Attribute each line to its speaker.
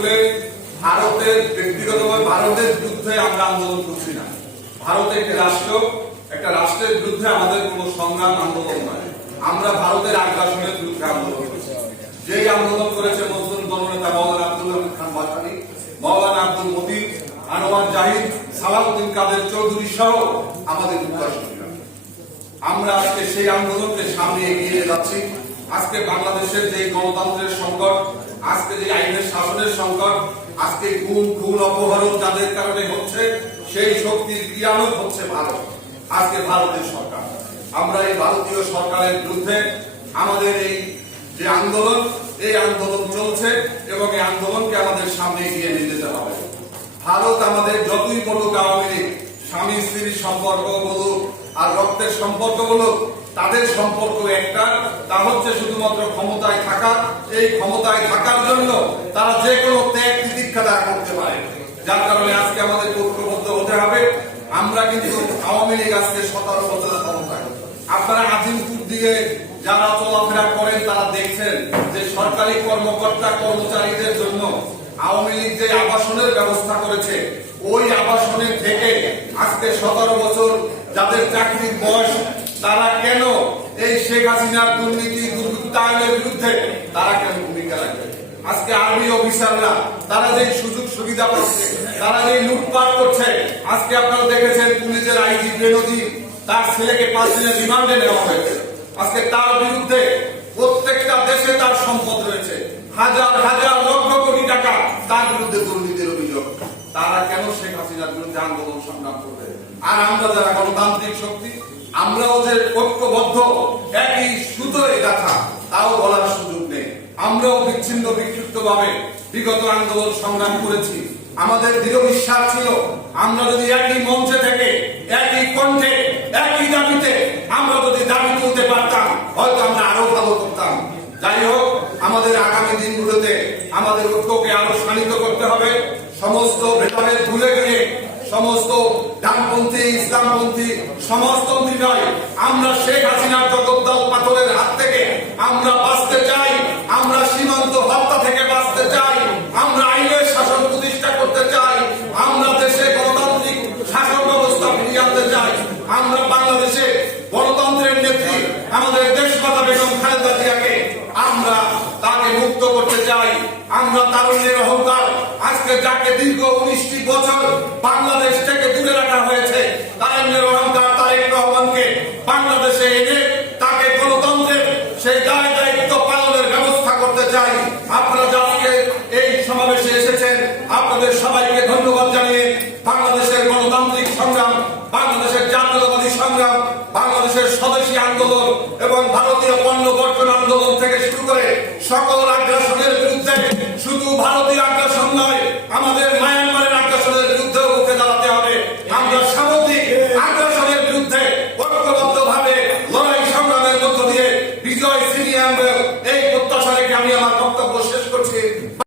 Speaker 1: আসলে ভারতের ব্যক্তিগতভাবে ভারতের বিরুদ্ধে আমরা আন্দোলন করছি না। ভারত একটি রাষ্ট্র, একটা রাষ্ট্রের বিরুদ্ধে আমাদের কোনো সংগ্রাম, আন্দোলন নয়। আমরা ভারতের আগ্রাসনের বিরুদ্ধে আন্দোলন করছি। যেই আন্দোলন করেছে মুসলিম দলনেতা মৌলানা আব্দুল হামিদ খান বাসানি মৌলানা আব্দুল মতিন, আনোয়ার জাহিদ, সালাউদ্দিন কাদের চৌধুরী সহ আমাদের উত্তরসূরিরা আমরা আজকে সেই আন্দোলনকে সামনে এগিয়ে যাচ্ছি। আজকে বাংলাদেশের যে গণতন্ত্রের সংকট, আজকে যে আইনের সংকট, আজকে গুম খুন অপহরণ যাদের কারণে হচ্ছে, সেই শক্তির ক্রিয়ানক হচ্ছে ভারত। আজকে ভারতের সরকার। আমরা এই ভারতীয় সরকারের বিরুদ্ধে আমাদের এই যে আন্দোলন, এই আন্দোলন চলছে এবং এই আন্দোলনকে আমাদের সামনে এগিয়ে নিয়ে যেতে হবে। ভারত আমাদের যতই বলুক, আওয়ামী লীগ স্বামী স্ত্রীর সম্পর্ক বলুক আর রক্তের সম্পর্ক বলুক তাদের সম্পর্ক একটা, তা হচ্ছে শুধুমাত্র ক্ষমতায় থাকা। এই ক্ষমতায় থাকার জন্য তারা যে কোনো ত্যাগ তিতিক্ষা তারা করতে পারে। যার কারণে আজকে আমাদের ঐক্যবদ্ধ হতে হবে। আমরা কিন্তু আওয়ামী লীগ আজকে সতেরো বছর ক্ষমতায়। আপনারা আজিমপুর দিয়ে যারা চলাফেরা করেন, তারা দেখছেন যে সরকারি কর্মকর্তা কর্মচারীদের জন্য আওয়ামী লীগ যে আবাসনের ব্যবস্থা করেছে, ওই আবাসনে থেকে আজকে সতেরো বছর যাদের চাকরির বয়স তারা কেন এই শেখ হাসিনার দুর্নীতি, দুর্বৃত্তায়নের বিরুদ্ধে তারা কেন ভূমিকা রাখবে আজকে আর্মি অফিসাররা, তারা যে সুযোগ সুবিধা পাচ্ছে, তারা যে লুটপাট করছে, আজকে আপনারা দেখেছেন পুলিশের আইজি বেনজির, তার ছেলেকে পাঁচ দিনের রিমান্ডে নেওয়া হয়েছে। আজকে তার বিরুদ্ধে প্রত্যেকটা দেশে তার সম্পদ রয়েছে। হাজার হাজার লক্ষ কোটি টাকা তার বিরুদ্ধে দুর্নীতির অভিযোগ। তারা কেন শেখ হাসিনার বিরুদ্ধে আন্দোলন সংগ্রাম করবে? আর আমরা যারা গণতান্ত্রিক শক্তি আমরাও যে ঐক্যবদ্ধ, একই সুতোয় গাথা, তাও বলার সুযোগ নেই। আমরাও বিচ্ছিন্ন বিক্ষিপ্ত ভাবে বিগত আন্দোলন সংগ্রাম করেছি। আমাদের দৃঢ় বিশ্বাস ছিল, আমরা যদি একই মঞ্চে থেকে, একই কণ্ঠে, একই দাবিতে, আমরা যদি দাবি তুলতে পারতাম, হয়তো আমরা আরও ভালো করতাম। যাই হোক, আমাদের আগামী দিনগুলোতে আমাদের ঐক্যকে আরও শানিত করতে হবে। সমস্ত ভেদাভেদ ভুলে গিয়ে সমস্ত ডানপন্থী ইসলামপন্থী সমস্ত নয় আমরা শেখ হাসিনার জগদ্দল পাথরের হাত থেকে আমরা বাঁচতে চাই আমরা সীমান্ত হত্যা থেকে বাঁচতে চাই আমরা আইনের শাসন প্রতিষ্ঠা করতে চাই আমরা দেশে গণতান্ত্রিক শাসন ব্যবস্থা ফিরিয়ে আনতে চাই আমরা বাংলাদেশে গণতন্ত্রের নেত্রী আমাদের দেশমাতা বেগম খালেদা জিয়াকে আমরা তাকে মুক্ত করতে চাই। আমরা তারুণ্যের অহংকার। আজকে যাকে দীর্ঘ উনিশটি বছর বাংলাদেশ থেকে দূরে রাখা হয়েছে, তারুণ্যের অহংকার তারেক রহমানকে বাংলাদেশে এনে তাকে গণতন্ত্রের সেই দায় দায়িত্ব পালনের ব্যবস্থা করতে চাই। আপনারা এই সমাবেশে এসেছেন, আপনাদের সবাইকে ধন্যবাদ জানিয়ে বাংলাদেশের গণতান্ত্রিক সংগ্রাম, বাংলাদেশের জাতীয়তাবাদী সংগ্রাম, বাংলাদেশের স্বদেশী আন্দোলন এবং ভারতীয় পণ্য বর্জন আন্দোলন থেকে শুরু করে সকল আমি আমার